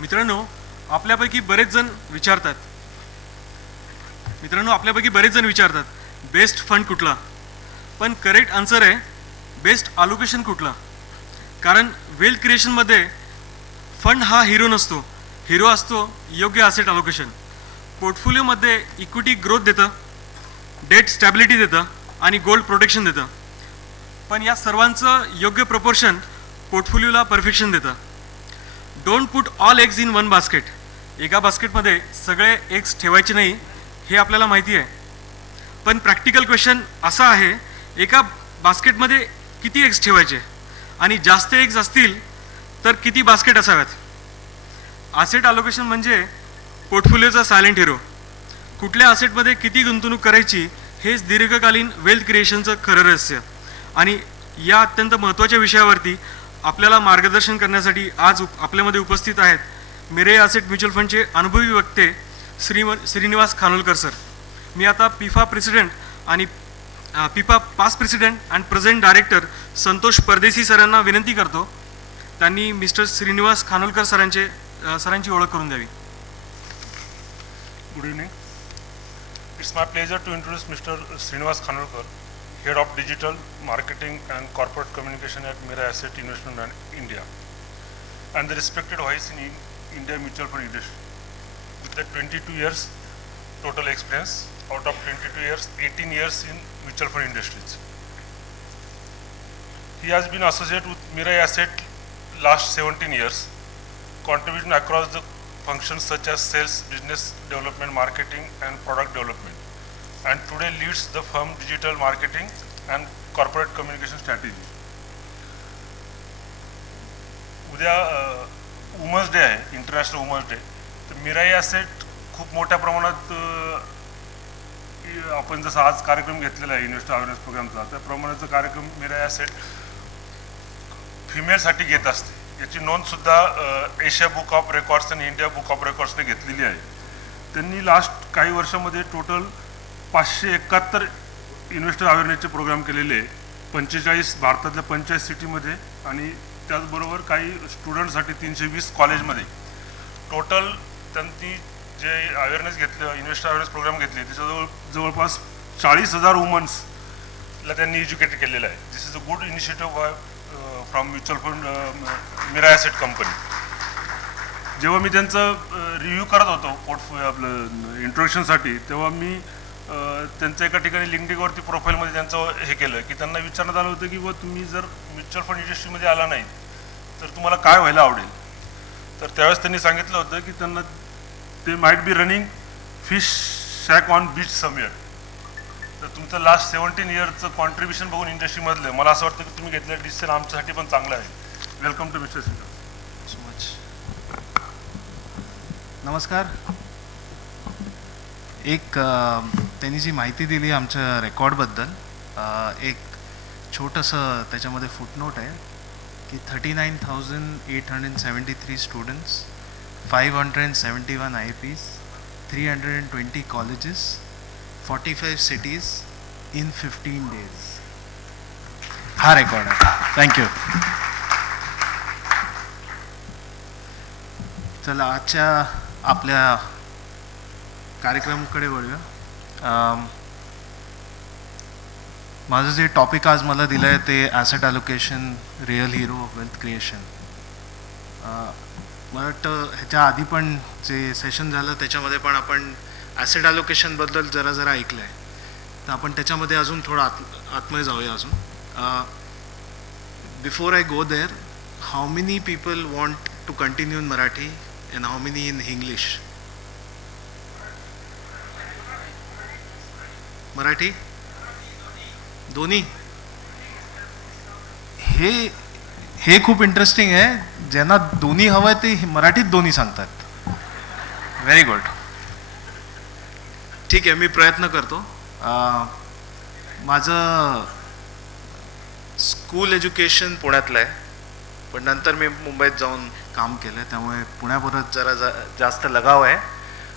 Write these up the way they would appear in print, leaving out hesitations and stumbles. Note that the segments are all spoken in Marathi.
मित्रांनो, आपल्यापैकी बरेच जण विचारतात बेस्ट फंड कुठला, पण करेक्ट आन्सर आहे बेस्ट अलोकेशन कुठला. कारण वेल्थ क्रिएशनमध्ये फंड हा हिरो नसतो, हिरो असतो योग्य ॲसेट अलोकेशन. पोर्टफोलिओमध्ये इक्विटी ग्रोथ देतं, डेट स्टॅबिलिटी देतं आणि गोल्ड प्रोटेक्शन देतं. पण या सर्वांचं योग्य प्रपोर्शन पोर्टफोलिओला परफेक्शन देतं. Don't put all eggs in one basket. एका बास्केटमध्ये सगळे एग्स ठेवायचे नाही हे आपल्याला माहिती आहे. पण प्रॅक्टिकल क्वेश्चन असा आहे, एका बास्केटमध्ये किती एग्स ठेवायचे आणि जास्त एग्स असतील तर किती बास्केट असाव्यात. ॲसेट अलोकेशन म्हणजे पोर्टफोलिओचा सायलेंट हिरो. कुठल्या ॲसेटमध्ये किती गुंतवणूक करायची हेच दीर्घकालीन वेल्थ क्रिएशनचं खरं रहस्य. आणि या अत्यंत महत्त्वाच्या विषयावरती आपल्याला मार्गदर्शन करण्यासाठी आज आपल्यामध्ये उपस्थित आहेत मिराई ॲसेट म्युच्युअल फंडचे अनुभवी वक्ते श्रीनिवास खानोलकर सर. मी आता पिफा प्रेसिडेंट आणि PIFA past president and present director Santosh Pardesi सरांना विनंती करतो त्यांनी मिस्टर श्रीनिवास खानोलकर सरांची ओळख करून द्यावी. Good evening. It's my pleasure to introduce Mr. Srinivas Khanolkar, Head of Digital Marketing and Corporate Communication at Mirai Asset Investment Man India, and the respected voice in India mutual fund industry. With the 22 years total experience, out of 22 years, 18 years in mutual fund industries. He has been associated with Mirai Asset last 17 years, contributing across the functions such as sales, business development, marketing and product development, and today leads the firm digital marketing and corporate communication strategy. उद्या वुमन्स डे आहे, इंटरनॅशनल वुमन्स डे. तर मिराई ॲसेट खूप मोठ्या प्रमाणात आपण जसं आज कार्यक्रम घेतलेला आहे इन्व्हेस्टर अवेअरनेस प्रोग्रामचा, त्याप्रमाणेचा कार्यक्रम मिराई ॲसेट फिमेलसाठी घेत असते. याची नोंदसुद्धा एशिया बुक ऑफ रेकॉर्ड्स आणि इंडिया बुक ऑफ रेकॉर्ड्सने घेतलेली आहे. त्यांनी लास्ट काही वर्षामध्ये टोटल 571 इन्व्हेस्टर अवेअरनेसचे प्रोग्राम केलेले, 45 भारतातल्या 45 सिटीमध्ये आणि त्याचबरोबर काही स्टुडंटसाठी 320 कॉलेजमध्ये. टोटल त्यांनी जे अवेअरनेस घेतलं, इन्व्हेस्टर अवेअरनेस प्रोग्राम घेतले, त्याच्याजवळ जवळपास 40,000 वुमन्सला त्यांनी एज्युकेट केलेलं आहे. This is a good initiative from mutual fund Mirae asset company. जेव्हा मी त्यांचं रिव्ह्यू करत होतो पोर्टफोलिओ आपलं इंट्रोडक्शनसाठी, तेव्हा मी त्यांचं एका ठिकाणी लिंक्डइनवरती प्रोफाईलमध्ये त्यांचं हे केलं की त्यांना विचारण्यात आलं होतं की व तुम्ही जर म्युच्युअल फंड इंडस्ट्रीमध्ये आला नाही तर तुम्हाला काय व्हायला आवडेल. तर त्यावेळेस त्यांनी सांगितलं होतं की त्यांना ते might be running fish shack on beach somewhere. तर तुमचं लास्ट 17 इयरचं कॉन्ट्रीब्युशन बघून इंडस्ट्रीमधलं मला असं वाटतं की तुम्ही घेतलेलं डिसिजन आमच्यासाठी पण चांगलं आहे. Welcome to mister Srinivas. So much. नमस्कार. एक त्यांनी जी माहिती दिली आमच्या रेकॉर्डबद्दल, एक छोटंसं त्याच्यामध्ये फुटनोट आहे की 39,873 students, 571 IPs, 320 colleges, 45 cities in 15 days. हा रेकॉर्ड आहे. थँक्यू. चला आजच्या आपल्या कार्यक्रमाकडे वळूया. माझं जे टॉपिक आज मला दिलं आहे ते asset allocation, real hero of wealth creation. मला वाटतं ह्याच्या आधी पण जे सेशन झालं त्याच्यामध्ये पण आपण ॲसेट ॲलोकेशनबद्दल जरा ऐकलं आहे. तर आपण त्याच्यामध्ये अजून थोडं आतमध्ये जाऊया अजून. Before I go there, how many people want to continue in Marathi and how many in English? Marathi दोन्ही? हे खूप इंटरेस्टिंग आहे. ज्यांना दोन्ही हवं आहे ते मराठीत दोन्ही सांगतात. Very good. ठीक आहे, मी प्रयत्न करतो. माझं स्कूल एज्युकेशन पुण्यातलं आहे, पण नंतर मी मुंबईत जाऊन काम केलं, त्यामुळे पुण्याबरोबर जरा जास्त लगाव आहे.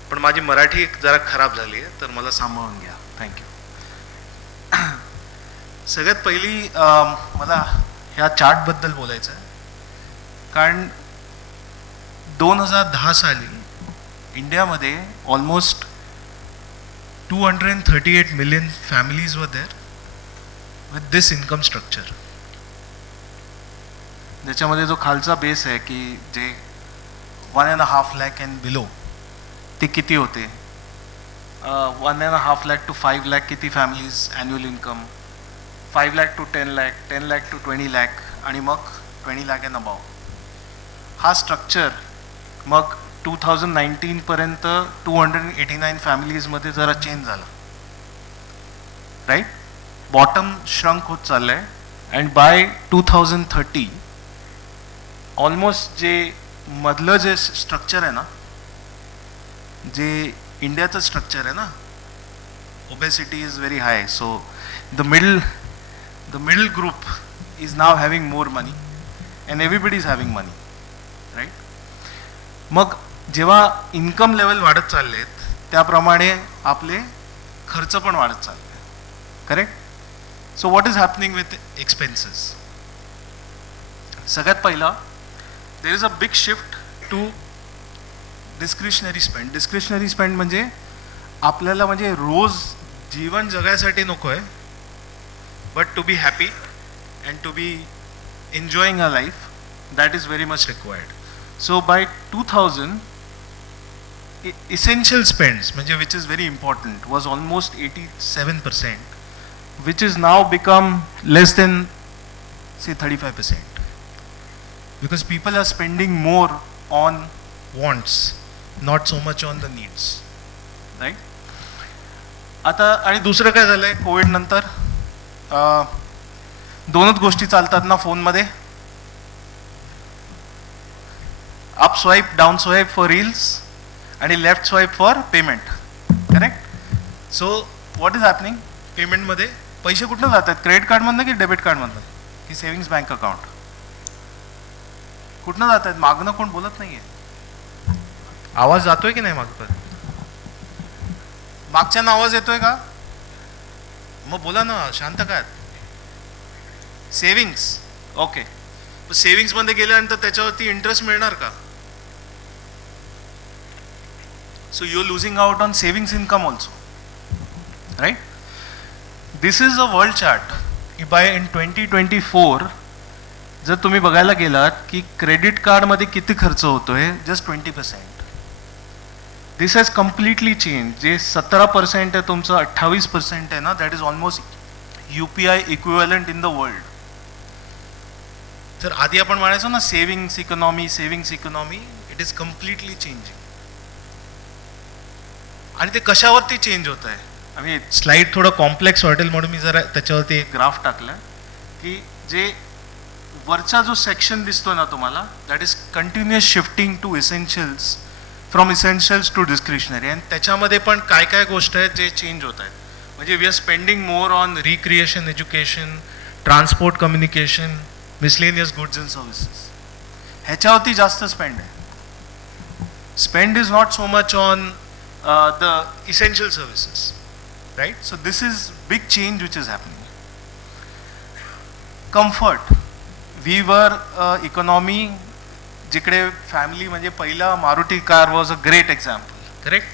पण माझी मराठी जरा खराब झाली आहे, तर मला सांभाळून घ्या. थँक्यू. सगळ्यात पहिली मला ह्या चार्टबद्दल बोलायचं आहे, कारण 2010 साली इंडियामध्ये almost 238 million families were there with this income structure. ज्याच्यामध्ये जो खालचा बेस आहे की जे 1.5 lakh अँड बिलो, ते किती होते? 1.5 lakh to 5 lakh किती families annual income, 5 lakh to 10 lakh, 10 lakh to 20 lakh, आणि मग 20 lakh अँड अबाव. हा स्ट्रक्चर मग 2019 पर्यंत 289 फॅमिलीजमध्ये जरा चेंज झाला, राईट. बॉटम श्रंक होत चाललंय अँड बाय 2030 ऑलमोस्ट जे मधलं जे स्ट्रक्चर आहे ना, जे इंडियाचं स्ट्रक्चर आहे ना, obesity is very high, so the middle group is now having more money and everybody is having money, right. मग जेव्हा इन्कम लेवल वाढत चाललेत त्याप्रमाणे आपले खर्च पण वाढत चालले, correct. So what is happening with expenses? सगळ्यात पहिला, there is a big shift to discretionary spend. Discretionary spend म्हणजे आपल्याला म्हणजे रोज जीवन जगायसाठी नको आहे, but to be happy and to be enjoying a life, that is very much required. So by 2000 essential spends म्हणजे which is very important was almost 87%, which is now become less than say 35%, because people are spending more on wants, not so much on the needs, right. आता आणि दुसरं काय झालंय कोविड नंतर, दोनच गोष्टी चालतात ना फोनमध्ये, up swipe down swipe for reels आणि left swipe for payment, correct. So what is happening? पेमेंटमध्ये पैसे कुठनं जातात? क्रेडिट कार्डमधनं की डेबिट कार्डमधनं की सेव्हिंग्स बँक अकाउंट? कुठनं जात आहेत? मागणं कोण बोलत नाहीये. आवाज जातोय की नाही मागं? मागच्यानं आवाज येतोय का? मग बोला ना, शांत काय. Savings, okay. सेव्हिंग्समध्ये गेल्यानंतर त्याच्यावरती इंटरेस्ट मिळणार का? So you're losing out on savings income also, right? This is a world chart. By in 2024 जर तुम्ही बघायला गेलात की क्रेडिट कार्डमध्ये किती खर्च होतोय, just 20%. This has completely change. जे 17% आहे तुमचं, 28% आहे ना, that is almost UPI equivalent in the world. तर आधी आपण म्हणायचो ना savings economy, it is completely changing. आणि ते कशावरती चेंज होत आहे? आम्ही स्लाइड थोडं कॉम्प्लेक्स वाटेल म्हणून मी जरा त्याच्यावरती एक ग्राफ टाकलं की जे वरचा जो सेक्शन दिसतो ना तुम्हाला, that is continuous shifting to essentials, from essentials to discretionary. आणि त्याच्यामध्ये पण काय काय गोष्ट आहेत जे चेंज होत आहेत. म्हणजे we are spending more on recreation, education, transport, communication, miscellaneous goods and services, ह्याच्यावरती जास्त स्पेंड आहे. Spend is not so much on the essential services, right? So this is big change which is happening. Comfort, we were economy जिकडे फॅमिली म्हणजे पहिला Maruti car was a great example, correct,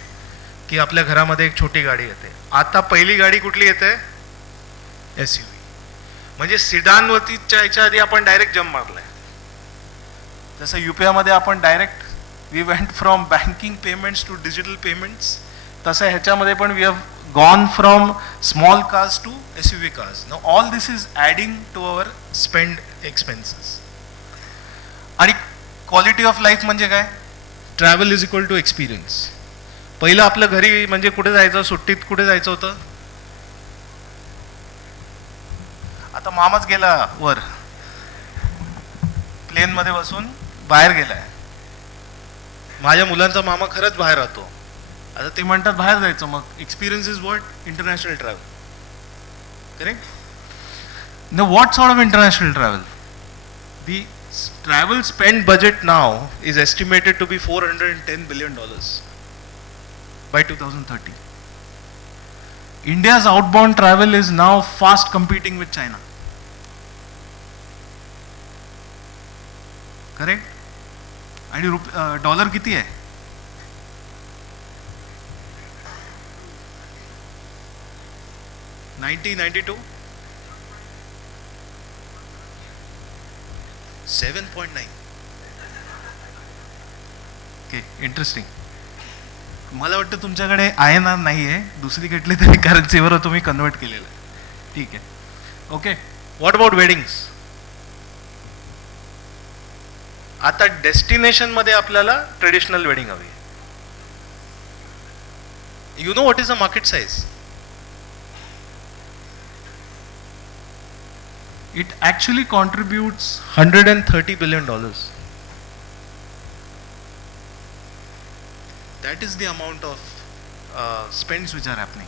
की आपल्या घरामध्ये एक छोटी गाडी येते. आता पहिली गाडी कुठली येते? SUV. म्हणजे सिडानवरतीच्या याच्या आधी आपण डायरेक्ट जम्प मारलाय. जसं UPI आपण direct we went from banking payments to digital payments, तसं ह्याच्यामध्ये पण we have gone from small cars to SUV cars. Now all this is adding to our spend expenses. आणि क्वालिटी ऑफ लाईफ म्हणजे काय? Travel is equal to experience. पहिलं आपलं घरी म्हणजे कुठे जायचं, सुट्टीत कुठे जायचं होतं? आता मामाच गेला वर, प्लेनमध्ये बसून बाहेर गेलाय. माझ्या मुलांचा मामा खरंच बाहेर राहतो. आता ते म्हणतात बाहेर जायचं, मग experience is what? International travel, correct. न what sort of international travel? The travel spend budget now is estimated to be $410 billion by 2030. India's outbound travel is now fast competing with China. Correct? आणि डॉलर किती आहे? $90.92 7.9. Okay, interesting. मला वाटतं तुमच्याकडे INR नाही आहे, दुसरी कुठली तरी करन्सीवर तुम्ही कन्वर्ट केलेलं आहे. ठीक आहे. Okay, what about weddings? आता डेस्टिनेशनमध्ये आपल्याला ट्रेडिशनल वेडिंग हवी. You know what is a market size? It actually contributes $130 billion. That is the amount of spends which are happening.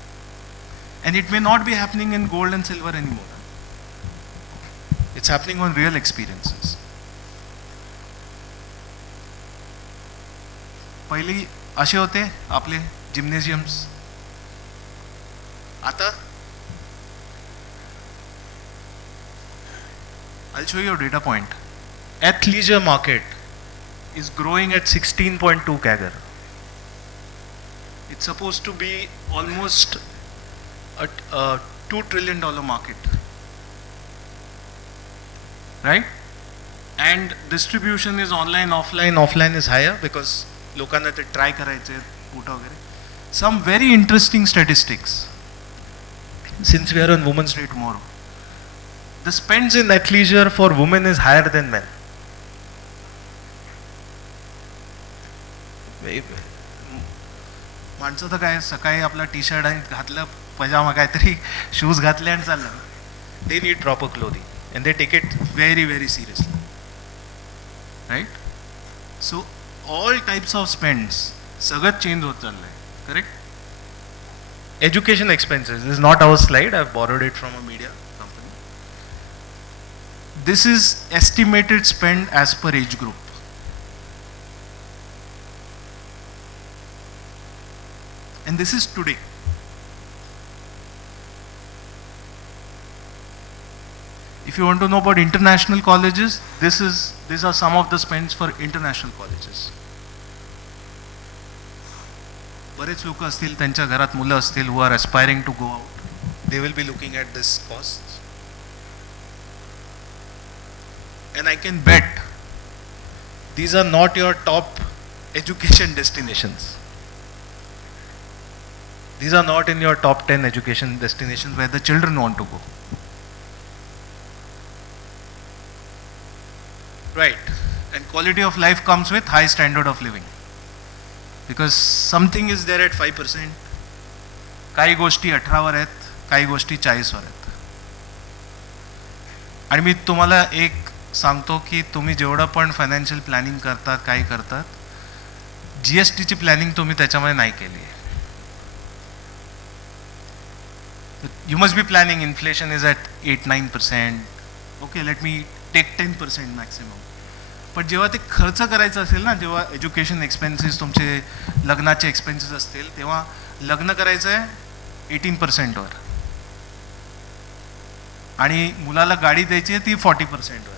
And it may not be happening in gold and silver anymore. It's happening on real experiences. पहिले असे होते आपले जिम्नेशियम्स. आता I'll show you a data point. Athleisure market is growing at 16.2 CAGR. It's supposed to be almost a $2 trillion market, right? And distribution is online, offline. Offline is higher because लोकांना ते try करायचे कुठं वगैरे. Some very interesting statistics. Since we are on Women's Day tomorrow. The spends in athleisure for women is higher than men. माणसं तर काय सकाळी आपला टी शर्ट आणि घातलं, पजामा काहीतरी शूज घातले आणि चाललं. They need proper clothing and they take it very very seriously, right? So all types of spends सगळं चेंज होत चाललंय. Correct? Education expenses is not our slide. I have borrowed it from a media. This is estimated spend as per age group. And this is today. If you want to know about international colleges, these are some of the spends for international colleges. बरेच लोक असतील, त्यांच्या घरात मुलं असतील who are aspiring to go out. They will be looking at this costs. And I can bet these are not your top education destinations. These are not in your top 10 education destinations where the children want to go. Right. And quality of life comes with high standard of living. Because something is there at 5%. काही गोष्टी 18 वर आहेत, काही गोष्टी 40 वर आहेत. आणि मी तुम्हाला एक सांगतो की तुम्ही जेवढं पण फायनान्शियल प्लॅनिंग करतात, काही करतात, GSTची प्लॅनिंग तुम्ही त्याच्यामध्ये नाही केली आहे. You must be planning. Inflation is at 8-9%. Okay, let me take 10% maximum. पण जेव्हा ते खर्च करायचं असेल ना, जेव्हा एज्युकेशन एक्सपेन्सेस, तुमचे लग्नाचे एक्सपेन्सेस असतील, तेव्हा लग्न करायचं आहे 18%वर आणि मुलाला गाडी द्यायची आहे ती 40%वर.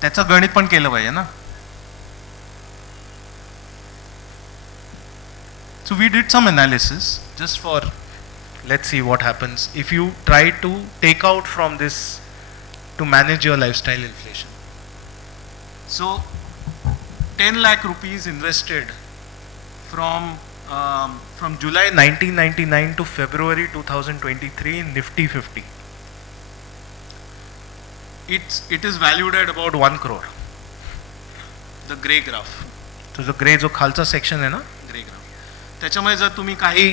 त्याचं गणित पण केलं पाहिजे ना. So we did some analysis just for let's see what happens if you try to take out from this to manage your lifestyle inflation. So 10 lakh rupees invested from July 1999 to February 2023 in Nifty 50. It is valued at about 1 crore. The gray graph. तो जो ग्रे जो खालचा सेक्शन आहे ना, ग्रे ग्राफ, त्याच्यामुळे जर तुम्ही काही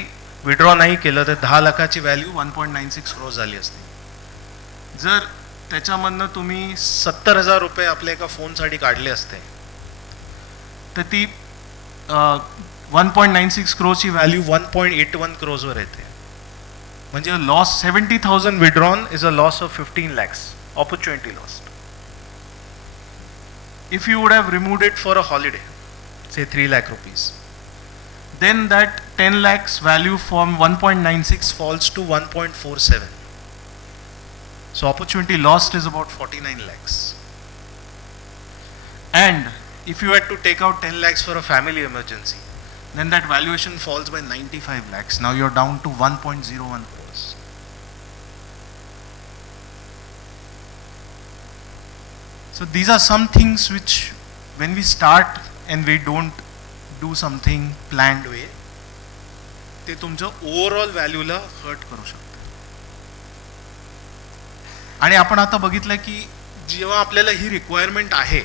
विड्रॉ नाही केलं तर 10 लाखाची व्हॅल्यू 1.96 crore झाली असते. जर त्याच्यामधनं तुम्ही 70,000 रुपये आपल्या एका फोनसाठी काढले असते तर ती 1.96 crore ची व्हॅल्यू 1.81 crores वर येते. म्हणजे loss 70,000 withdrawn is a loss of 15 lakhs. Opportunity lost. If you would have removed it for a holiday, say 3 lakh rupees, then that 10 lakhs value from 1.96 falls to 1.47. So opportunity lost is about 49 lakhs. And if you had to take out 10 lakhs for a family emergency, then that valuation falls by 95 lakhs. Now you're down to 1.01 crores. So these are some things which, when we start and we don't do something planned way, ते तुमचं ओव्हरऑल व्हॅल्यूला हर्ट करू शकतं. आणि आपण आता बघितलं की जेव्हा आपल्याला ही रिक्वायरमेंट आहे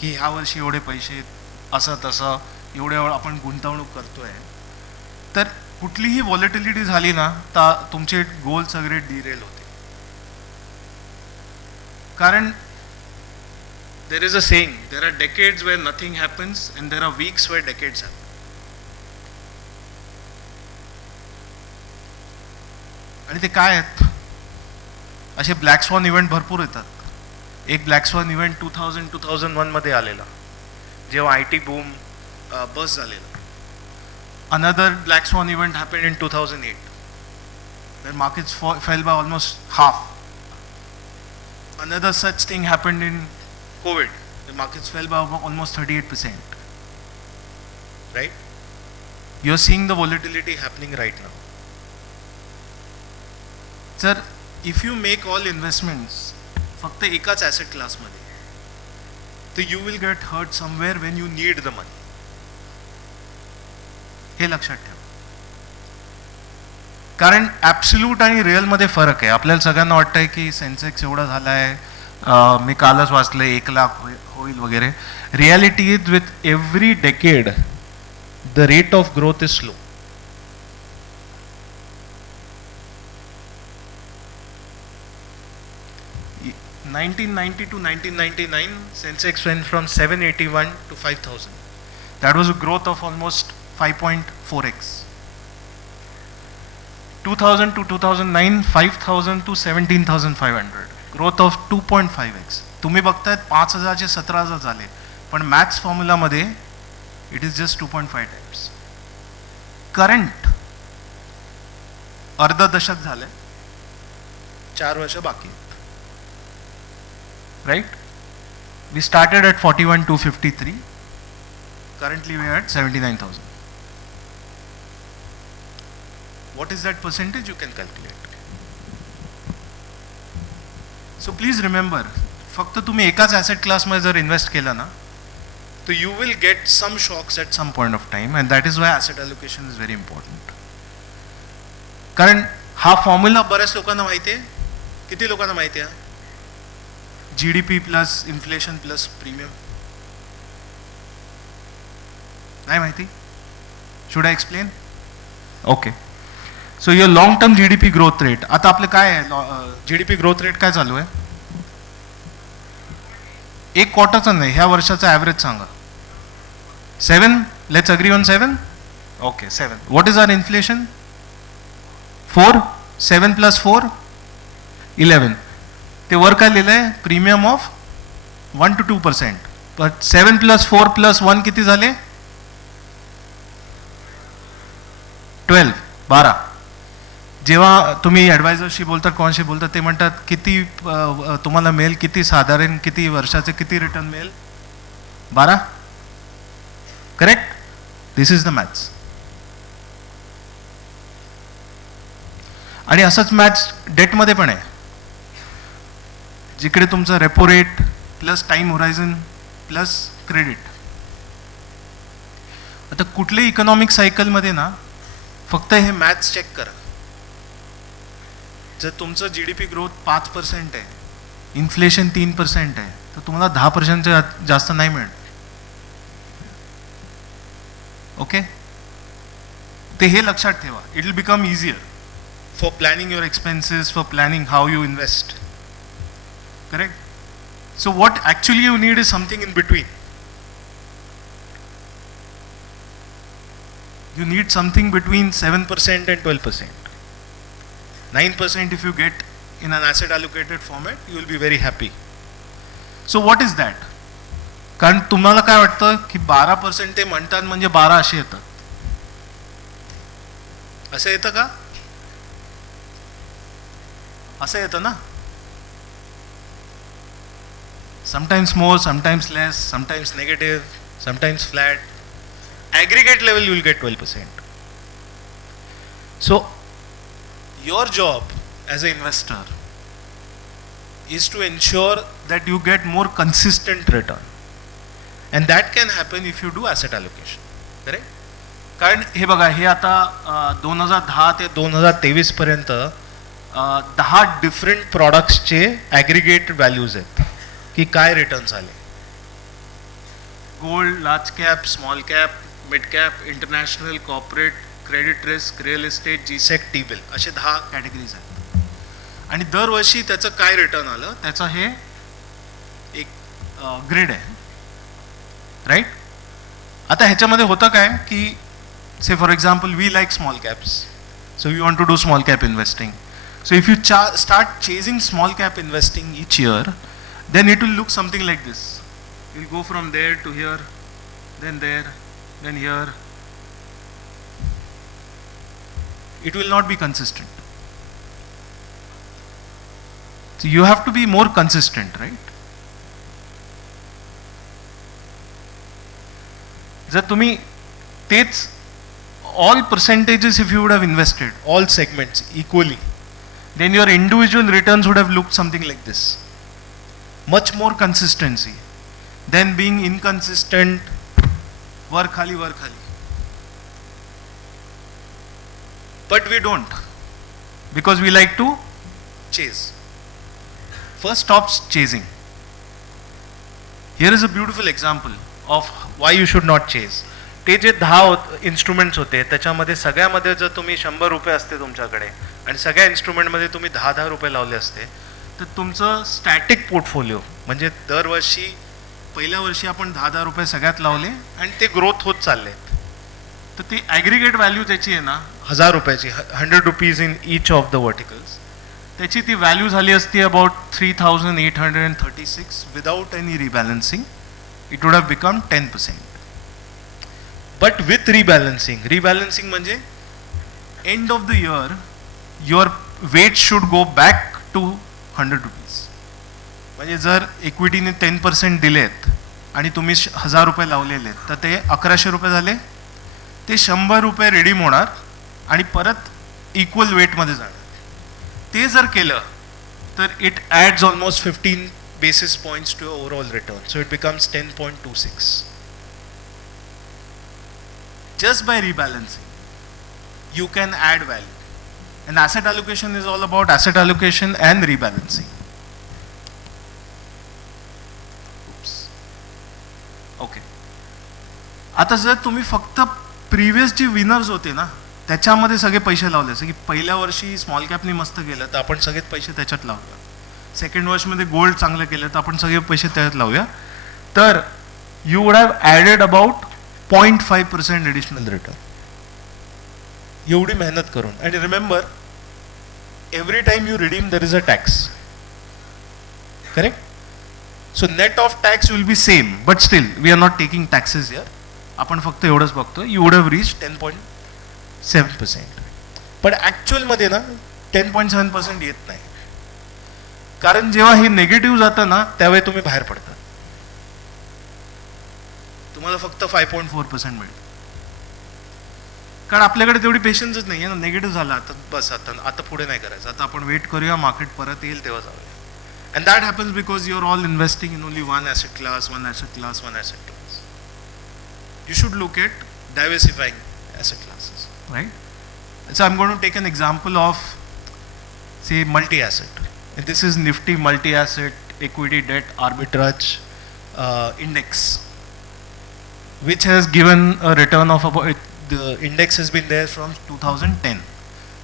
की ह्या वर्षी एवढे पैसे असं तसं एवढ्या वेळ आपण गुंतवणूक करतोय, तर कुठलीही व्हॉलेटिलिटी झाली ना तर तुमचे गोल सगळे डिरेल होते. कारण there is a saying, there are decades where nothing happens and there are weeks where decades happen. आणि ते काय आहेत? असे ब्लॅक स्वॉन इव्हेंट भरपूर येतात. एक ब्लॅक स्वॉन इव्हेंट 2001 मध्ये आलेला, जेव्हा IT बूम बस झालेला. Another black sworn event happened in 2008 when markets fell by almost half. Another such thing happened in COVID. The markets fell by almost 38%. Right? You're seeing the volatility happening right now. Sir, if you make all investments फक्त एकाच asset class मध्ये, तर you will get hurt somewhere when you need the money. हे लक्षात ठेवा. कारण ॲब्सोल्यूट आणि रिअलमध्ये फरक आहे. आपल्याला सगळ्यांना वाटतंय की सेन्सेक्स एवढा झाला आहे, मी कालच वाचलं 1 लाख होईल वगैरे. Reality is with every decade the rate of growth is slow. In 1990 to 1999, Sensex went from 781 to 5,000. That was a growth of almost 5.4x. 2000 to 2009, 5,000 to 17,500. Growth of 2.5x. तुम्ही बघतायत 5,000 चे 17,000 झाले, पण मॅथ्स फॉर्म्युलामध्ये it is just 2.5 times. Current अर्ध दशक झाले, 4 वर्ष बाकी. Right? We started at 41,253. Currently we are at 79,000. What is that percentage? You can calculate. So please remember, फक्त तुम्ही एकाच asset class मध्ये जर इन्व्हेस्ट केला ना, तर you will get some shocks at some point of time, and that is why asset allocation is very important. कारण हा फॉर्म्युला बऱ्याच लोकांना माहिती आहे. किती लोकांना माहिती आहे? GDP plus inflation plus premium. नाही माहिती? Should I explain? Okay. So your long term GDP growth rate, आता आपलं काय आहे? GDP ग्रोथ रेट काय चालू आहे? एक क्वार्टरचा नाही, ह्या वर्षाचा ॲव्हरेज सांगा. 7? Let's agree on 7? Okay, 7. What is our inflation? 4? 7 + 4? 11. ते वर काय लिहिलं आहे? Premium of 1 to 2%. पण 7 + 4 + 1 किती झाले? 12. 12. जेव्हा तुम्ही ॲडवायझरशी बोलतात, कोणाशी बोलतात, ते म्हणतात किती तुम्हाला मिळेल, किती साधारण किती वर्षाचे किती रिटर्न मिळेल? 12. Correct? This is the maths. आणि असंच मॅथ्स डेटमध्ये पण आहे, जिकडे तुमचं repo rate plus time horizon plus credit. आता कुठल्याही इकॉनॉमिक सायकलमध्ये ना फक्त हे मॅथ्स चेक करा. जर तुमचं GDP ग्रोथ 5% आहे, इन्फ्लेशन 3% आहे, तर तुम्हाला 10% जास्त नाही मिळणार. ओके? ते हे लक्षात ठेवा. It will become easier for planning your expenses, for planning how you invest. Correct? So what actually you need is something in between. You need something between 7% and 12%. 9% if you get in an asset allocated format, you will be very happy. So what is that? कारण तुम्हाला काय वाटतं की 12% ते म्हणतात म्हणजे 12 असे येतात. असं येतं का? असं येतं ना? sometimes more, sometimes less, sometimes negative, sometimes flat. Aggregate level you will get 12%. So your job as an investor is to ensure that you get more consistent return, and that can happen if you do asset allocation. Correct? कारण हे बघा, हे आता 2010 ते 2023 पर्यंत 10 डिफरंट प्रॉडक्ट्सचे ॲग्रिगेट व्हॅल्यूज आहेत की काय रिटर्न्स आले. Gold, large cap, small cap, mid cap, international, corporate, credit risk, real estate, G-sec, T bill, असे 10 कॅटेगरीज आहेत. आणि दरवर्षी त्याचं काय रिटर्न आलं त्याचं हे एक ग्रेड आहे. राईट? आता ह्याच्यामध्ये होतं काय की say for example we like small caps, so we want to do small cap investing. So if you start chasing small cap investing each year, then it will look something like this. You'll go from there to here, then there, then here. It will not be consistent. So you have to be more consistent, right? जर तुम्ही तेच all percentages, if you would have invested all segments equally, then your individual returns would have looked something like this. Much more consistency than being inconsistent, वर खाली. But we don't, because we like to chase. First, stop chasing. Here is a beautiful example of why you should not chase. ते जे 10 इन्स्ट्रुमेंट्स होते त्याच्यामध्ये सगळ्यामध्ये जर तुम्ही 100 रुपये असते तुमच्याकडे आणि सगळ्या इन्स्ट्रुमेंटमध्ये तुम्ही 10 रुपये लावले असते तर तुमचं स्टॅटिक पोर्टफोलिओ म्हणजे दरवर्षी पहिल्या वर्षी आपण 10 रुपये सगळ्यात लावले आणि ते ग्रोथ होत चालले, तर ती ॲग्रिगेट व्हॅल्यू त्याची आहे ना 1000 रुपयाची, 100 rupees in each of the verticals, त्याची ती व्हॅल्यू झाली असती about 3836 without any rebalancing. It would have become 10%. But with rebalancing म्हणजे end of the year your weight should go back to 100 rupees. म्हणजे जर इक्विटीने 10% दिलेत आणि तुम्ही 1000 रुपये लावलेले तर ते 1100 रुपये झाले, ते 100 रुपये रिडीम होणार आणि परत इक्वल वेटमध्ये जाणार. ते जर केलं तर it ads almost 15 basis points to overall return. So it becomes 10.26. Just by rebalancing, you can add value. And asset allocation is all about asset allocation and rebalancing. Oops. Okay. आता जर तुम्ही फक्त प्रिव्हियस जे विनर्स होते ना त्याच्यामध्ये सगळे पैसे लावले, जसं की पहिल्या वर्षी स्मॉल कॅपनी मस्त केलं तर आपण सगळे पैसे त्याच्यात लावूया, सेकंड वर्षमध्ये गोल्ड चांगलं केलं तर आपण सगळे पैसे त्याच्यात लावूया, तर you would have added about 0.5% additional return. एवढी मेहनत करून. आणि remember, every time you redeem there is a tax. Correct? So net of tax will be same, but still we are not taking taxes here. आपण फक्त एवढंच बघतो, यू वुड हॅव रीच 10.7%. पण ॲक्च्युअलमध्ये ना 10.7% येत नाही, कारण जेव्हा हे निगेटिव्ह जातं ना त्यावेळी तुम्ही बाहेर पडता, तुम्हाला फक्त 5.4% मिळेल. कारण आपल्याकडे तेवढी पेशन्सच नाही आहे ना. निगेटिव्ह झाला आता बस, आता पुढे नाही करायचं, आता आपण वेट करूया, मार्केट परत येईल तेव्हा जाऊया. And that happens because you are all investing in only one asset class. You should look at diversifying asset classes, right? So I'm going to take an example of, say, multi-asset. And this is Nifty multi-asset equity debt arbitrage index, which has given a return of about, the index has been there from 2010,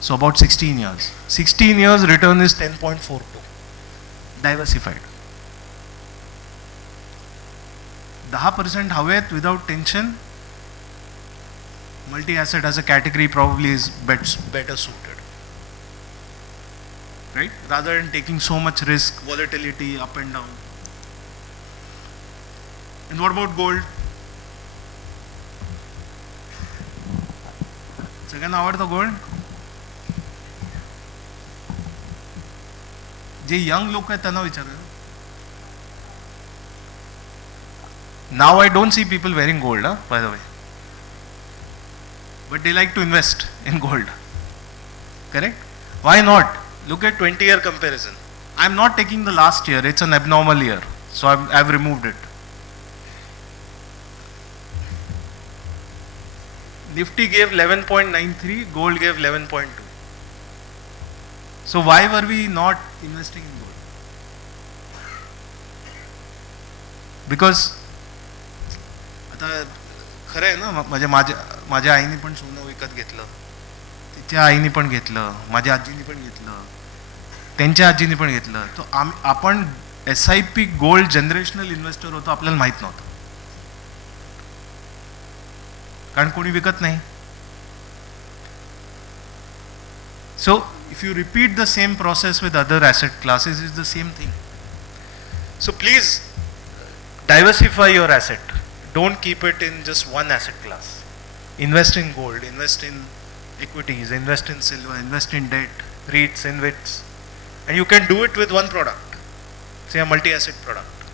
so about 16 years. 16 years return is 10.42. Diversified. 10% हवेत without tension. Multi-asset as a category probably is better suited, right? Rather than taking so much risk, volatility up and down. And what about gold? सगळ्यांना आवडतं गोल्ड. जे यंग लोक आहेत त्यांना विचारा, Now I don't see people wearing gold, by the way. But they like to invest in gold. Correct? Why not? Look at 20-year comparison. I'm not taking the last year, it's an abnormal year. So I've removed it. Nifty gave 11.93, gold gave 11.2. So why were we not investing in gold? Because आता खरं आहे ना, म्हणजे माझ्या आईने पण सोनं विकत घेतलं, तिच्या आईने पण घेतलं, माझ्या आजीने पण घेतलं, त्यांच्या आजीने पण घेतलं. तो आपण SIP गोल्ड जनरेशनल इन्व्हेस्टर होतो, आपल्याला माहित नव्हतं, कारण कोणी विकत नाही. So if you repeat the same process with other asset classes, it's the same thing. So please diversify your asset. Don't keep it in just one asset class. Invest in gold, invest in equities, invest in silver, invest in debt, REITs, InvITs. And you can do it with one product, say a multi-asset product.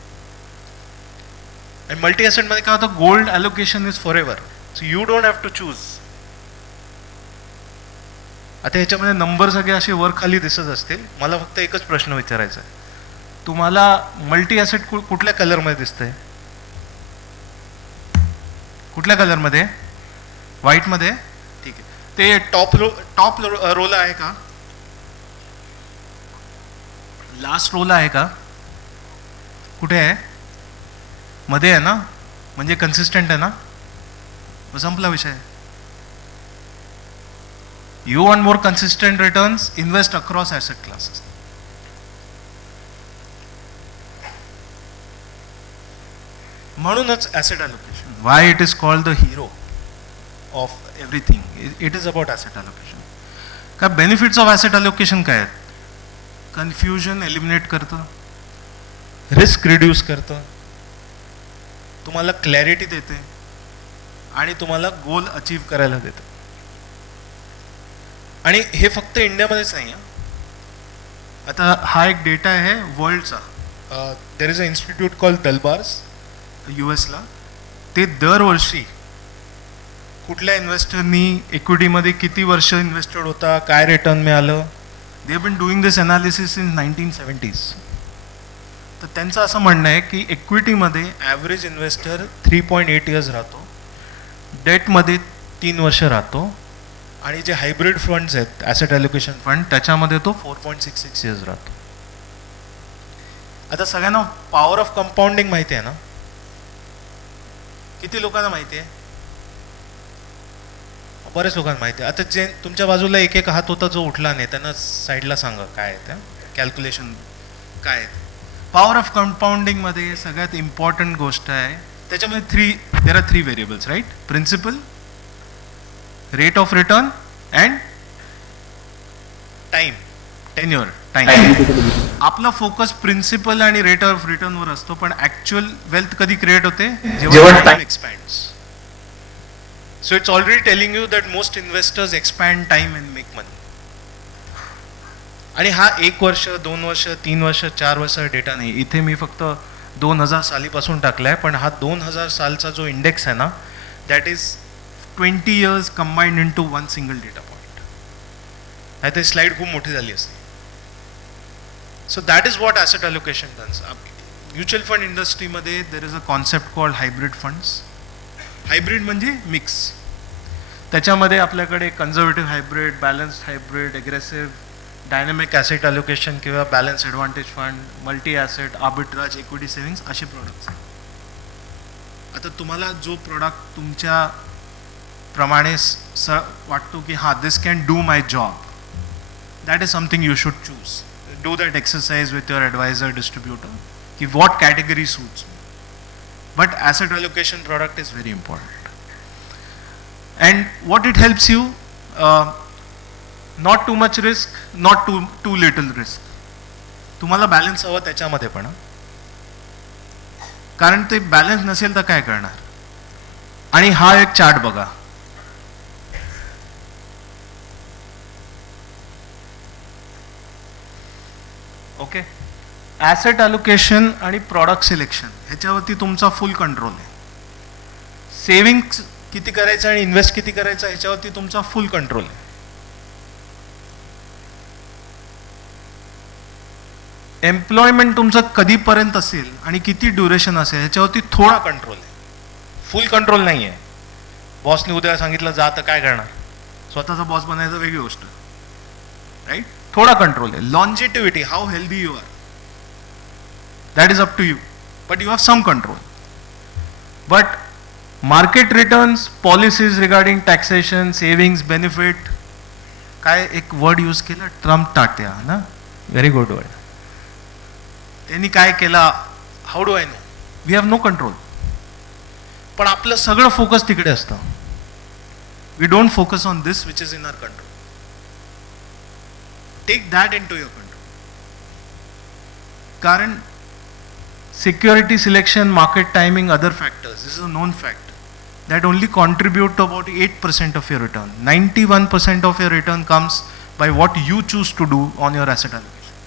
And multi-asset मध्ये काय होतं, gold allocation is forever. So you don't have to choose. आता ह्याच्यामध्ये नंबर सगळे असे वर खाली दिसत असतील. मला फक्त एकच प्रश्न विचारायचा आहे, तुम्हाला मल्टी ॲसेट कुठल्या कलरमध्ये दिसतंय? कुठल्या कलरमध्ये? व्हाईटमध्ये? ठीक आहे. ते टॉप रोला आहे का? लास्ट रोला आहे का? कुठे आहे? मध्ये आहे ना, म्हणजे कन्सिस्टंट आहे ना, संपला विषय. You want more consistent returns, invest across asset classes. म्हणूनच asset allocation. Why it is called the hero of everything? It is about asset allocation. का benefits of asset allocation काय आहेत? Confusion eliminate करतं, risk reduce करतं, तुम्हाला clarity देते, आणि तुम्हाला गोल अचीव करायला देतं. आणि हे फक्त इंडियामध्येच नाही. आता हा एक डेटा आहे वर्ल्डचा. There is a institute call Dalbar's US ला. ते दरवर्षी कुठल्या इन्व्हेस्टरनी इक्विटीमध्ये किती वर्ष इन्व्हेस्टेड होता, काय रिटर्न मिळालं, they have been doing this analysis in 1970s. तर त्यांचं असं म्हणणं आहे की इक्विटीमध्ये ॲव्हरेज इन्व्हेस्टर 3.8 इयर्स राहतो, डेटमध्ये 3 वर्ष राहतो, आणि जे हायब्रिड फंड्स आहेत ॲसेट ॲलोकेशन फंड त्याच्यामध्ये तो 4.66 इयर्स राहतो. आता सगळ्यांना पॉवर ऑफ कंपाऊंडिंग माहिती आहे ना? किती लोकांना माहिती आहे? बरेच लोकांना माहिती आहे. आता जे तुमच्या बाजूला एक एक हात होता जो उठला नाही, त्यांना साईडला सांगा काय आहे त्या कॅल्क्युलेशन काय आहे. पॉवर ऑफ कंपाऊंडिंगमध्ये सगळ्यात इम्पॉर्टंट गोष्ट आहे, त्याच्यामध्ये there are 3 variables, right? Principal, rate of return and time, tenure, time. आपला फोकस प्रिन्सिपल आणि रेट ऑफ रिटर्नवर असतो, पण ऍक्च्युअल वेल्थ कधी क्रिएट होते? जेव्हा time expands. So it's already telling you that most investors expand time and make money. आणि हा 1 वर्ष, 2 वर्ष, 3 वर्ष, 4 वर्ष डेटा नाही. इथे मी फक्त 2000 सालीपासून टाकलाय, पण हा 2000 सालचा जो इंडेक्स आहे ना, that is 20 years combined into one single data point. नाही तर स्लाइड खूप मोठी झाली असते. So that is what asset allocation does. Mutual fund इंडस्ट्रीमध्ये there is a concept called hybrid funds. Hybrid म्हणजे मिक्स. त्याच्यामध्ये आपल्याकडे conservative hybrid, balanced hybrid, aggressive, dynamic asset allocation किंवा balance advantage fund, multi asset, arbitrage, equity savings असे प्रोडक्ट्स. आता तुम्हाला जो प्रोडक्ट तुमच्या प्रमाणे वाटतो की हां this can do my job, that is something you should choose. Do that exercise with your adviser, distributor, की what category suits. But asset allocation product is very important. And what it helps you, not too much risk, not too little risk. तुम्हाला बॅलन्स हवं त्याच्यामध्ये पण, कारण ते बॅलन्स नसेल तर काय करणार. आणि हा एक चार्ट बघा. ओके, ॲसेट ॲलोकेशन आणि प्रॉडक्ट सिलेक्शन ह्याच्यावरती तुमचा फुल कंट्रोल आहे. सेविंग्स किती करायचं आणि इन्व्हेस्ट किती करायचं ह्याच्यावरती तुमचा फुल कंट्रोल आहे. एम्प्लॉयमेंट तुमचं कधीपर्यंत असेल आणि किती ड्युरेशन असेल ह्याच्यावरती थोडा कंट्रोल आहे, फुल कंट्रोल नाही आहे. बॉसने उद्या सांगितलं जा तर काय करणार, स्वतःचा बॉस बनायचं वेगळी गोष्ट, राईट. थोडा कंट्रोल आहे. Longevity, how healthy you are, that is up to you, but you have some control. But market returns, policies regarding taxation, savings, benefit, काय एक वर्ड यूज केला, ट्रम्प टाट्या ना, व्हेरी गुड वर्ड. त्यांनी काय केला, how do I know, we have no control. पण आपलं सगळं फोकस तिकडे असतं. We don't focus on this which is in our control. Take that into your control. कारण security selection, market timing, other factors, this is a known fact, that only contribute to about 8% of your return. 91% of your return comes by what you choose to do on your asset allocation,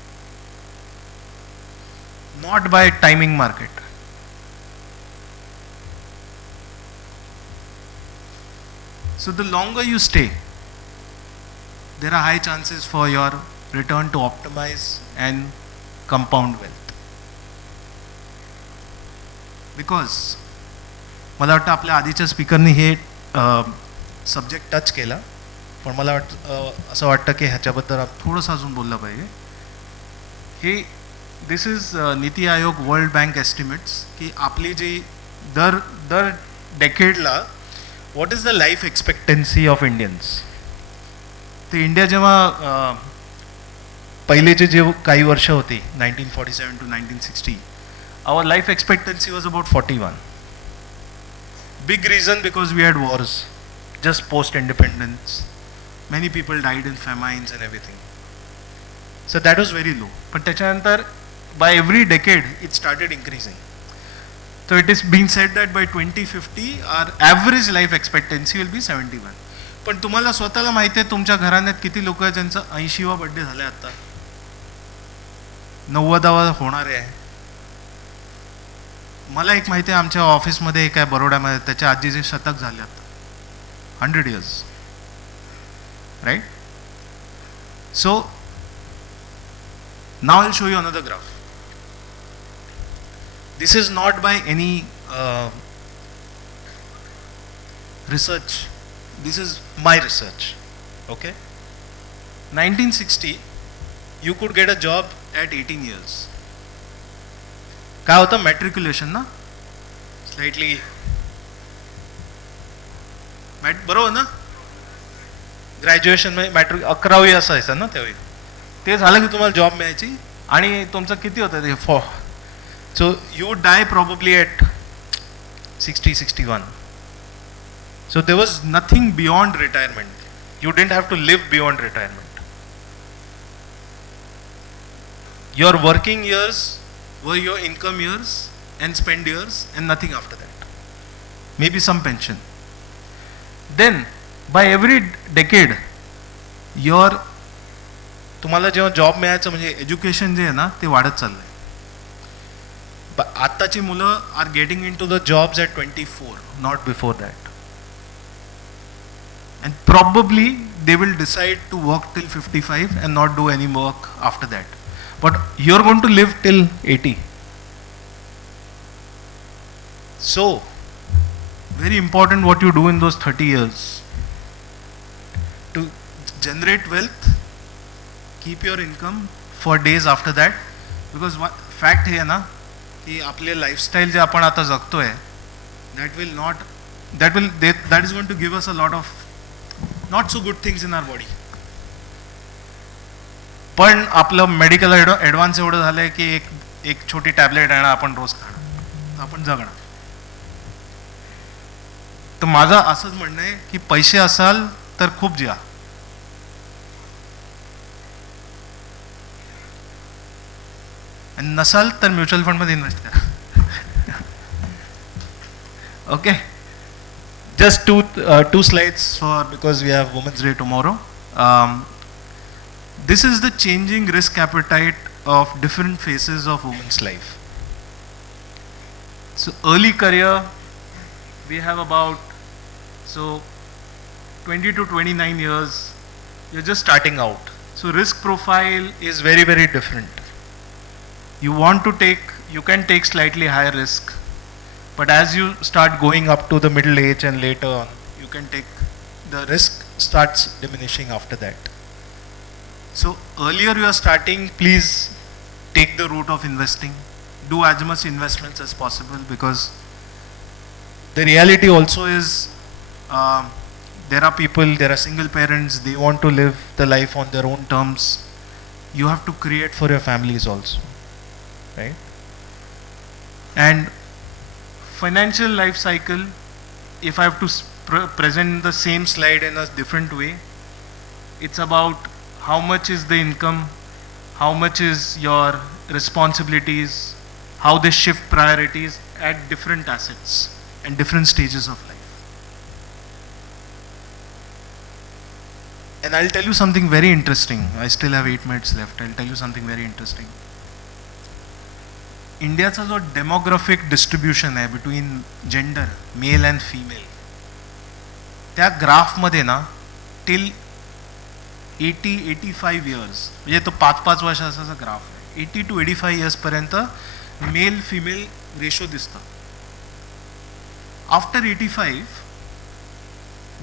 not by timing market. So the longer you stay, there are high chances for your return to optimize and compound wealth. Because मला वाटतं आपल्या आधीच्या स्पीकरनी हे सब्जेक्ट टच केला, पण मला असं वाटतं की ह्याच्याबद्दल थोडंसं अजून बोललं पाहिजे. हे दिस is NITI Aayog world bank estimates की आपली जी दर डेकेडला what is the life expectancy of Indians. ते इंडिया जेव्हा पहिलेचे जे काही वर्ष होती 1947 to 1960, our life expectancy was about 41. Big reason because we had wars just post independence. Many people died in famines and everything. So that was very low. But त्याच्यानंतर by every decade it started increasing. So it is being said that by 2050 our average life expectancy will be 71. पण तुम्हाला स्वतःला माहिती आहे तुमच्या घराण्यात किती लोक आहेत ज्यांचा 80वा बर्थडे झालाय, आता 90वा होणार आहे. मला एक माहिती आहे, आमच्या ऑफिसमध्ये एक आहे बरोड्यामध्ये, त्याच्या आजीचे शतक झाले आता, 100 years, right. So now I will show you another graph. This is not by any research, this is my research. Okay. 1960 you could get a job at 18 years. काय होतं, मॅट्रिक्युलेशन ना, स्लाइटली बरोबर ना, ग्रॅज्युएशन मॅट्रिक 11वी असायचं ना त्यावेळी. ते झालं की तुम्हाला जॉब मिळायची आणि तुमचं किती होतं ते so you would die probably at 60-61. So there was nothing beyond retirement. You didn't have to live beyond retirement. Your working years were your income years and spend years and nothing after that. Maybe some pension. Then by every decade your तुम्हाला जेव्हा जॉब मिळायचं म्हणजे एज्युकेशन जे आहे ना ते वाढत चाललंय. आत्ताची मुलं are getting into the jobs at 24, not before that. And probably they will decide to work till 55 and not do any work after that. But you are going to live till 80. So, very important what you do in those 30 years. To generate wealth, keep your income for days after that. Because fact हे ना की आपले लाईफस्टाईल जे आपण आता जगतोय, that is going to give us a lot of not so good things in our body. पण आपलं मेडिकल ॲडव्हान्स एवढं झालं आहे की एक छोटी टॅबलेट आहे ना आपण रोज खाणार, आपण जगणार. तर माझं असंच म्हणणं आहे की पैसे असाल तर खूप जिया, आणि नसाल तर म्युच्युअल फंडमध्ये इन्व्हेस्ट करा. Okay. Just two slides for because we have Women's Day tomorrow. This is the changing risk appetite of different phases of women's life. So early career, we have about, so 20 to 29 years, you're just starting out. So risk profile is very, very different. You can take slightly higher risk, but as you start going up to the middle age and later on, you can take, the risk starts diminishing after that. So earlier you are starting, please take the route of investing. Do as much investments as possible, because the reality also is there are single parents, they want to live the life on their own terms. You have to create for your families also, right? And financial life cycle, if I have to present the same slide in a different way, it's about how much is the income, how much is your responsibilities, how they shift priorities at different assets and different stages of life. And I'll tell you something very interesting. I still have 8 minutes left. I'll tell you something very interesting. इंडियाचा जो डेमोग्राफिक डिस्ट्रीब्युशन आहे between gender male and female, त्या ग्राफमध्ये ना टिल 80-85 इयर्स, म्हणजे तो 5-5 वर्षाचा ग्राफ आहे, 80 to 85 इयर्सपर्यंत मेल फिमेल रेशो दिसतं. After 85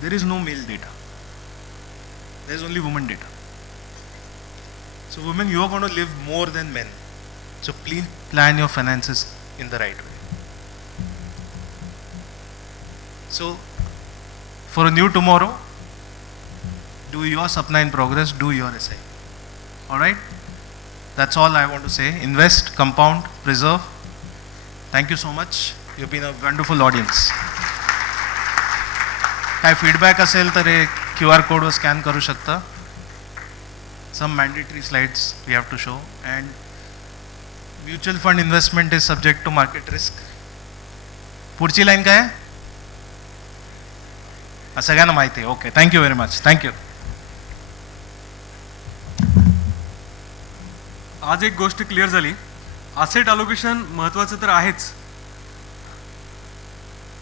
there is no male data, there is only woman data. So women, you are going to live more than men. So please plan your finances in the right way. So for a new tomorrow, do your Sapna in progress, do your SI. Alright? That's all I want to say. Invest, compound, preserve. Thank you so much. You've been a wonderful audience. काय feedback असेल तर QR code वर scan करू शकता. Some mandatory slides we have to show, and mutual fund investment is subject to market risk. पुढची लाईन काय आहे? सगळ्यांना माहिती आहे. Okay, thank you very much. Thank you. आज एक गोष्ट क्लिअर झाली, असेट अलोकेशन महत्त्वाचं तर आहेच,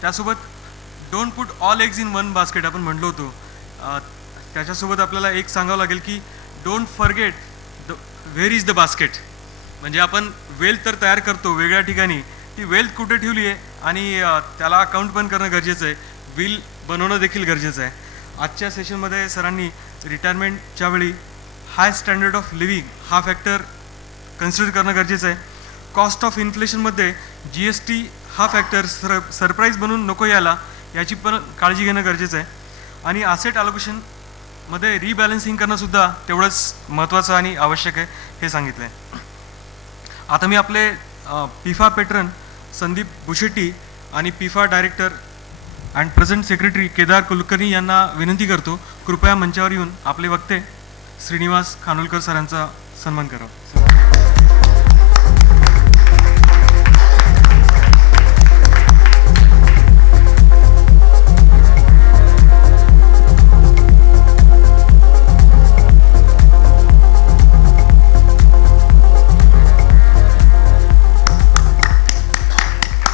त्यासोबत don't put all eggs in one basket आपण म्हटलो होतो. त्याच्यासोबत आपल्याला एक सांगावं लागेल की don't forget where is the basket. म्हणजे आपण वेल्थ तर तयार करतो वेगळ्या ठिकाणी, ती वेल्थ कुठे ठेवली आहे आणि त्याला अकाउंट पण करणं गरजेचं आहे, विल बनवणं देखील गरजेचं आहे. आजच्या सेशनमध्ये सरांनी रिटायरमेंटच्या वेळी हाय स्टँडर्ड ऑफ लिव्हिंग हा फॅक्टर कन्सिडर करणं गरजेचं आहे. कॉस्ट ऑफ इन्फ्लेशनमध्ये GST हा फॅक्टर सरप्राईज बनून नको यायला, याची पण काळजी घेणं गरजेचं आहे. आणि असेट अलोकेशनमध्ये रिबॅलन्सिंग करणंसुद्धा तेवढंच महत्त्वाचं आणि आवश्यक आहे, हे सांगितलं आहे. आता मी आपले पिफा पेट्रन संदीप बुशेट्टी आणि PIFF director and present secretary Kedar Kulkarni यांना विनंती करतो, कृपया मंचावर येऊन आपले वक्ते श्रीनिवास खानोलकर सरांचा सन्मान करावा.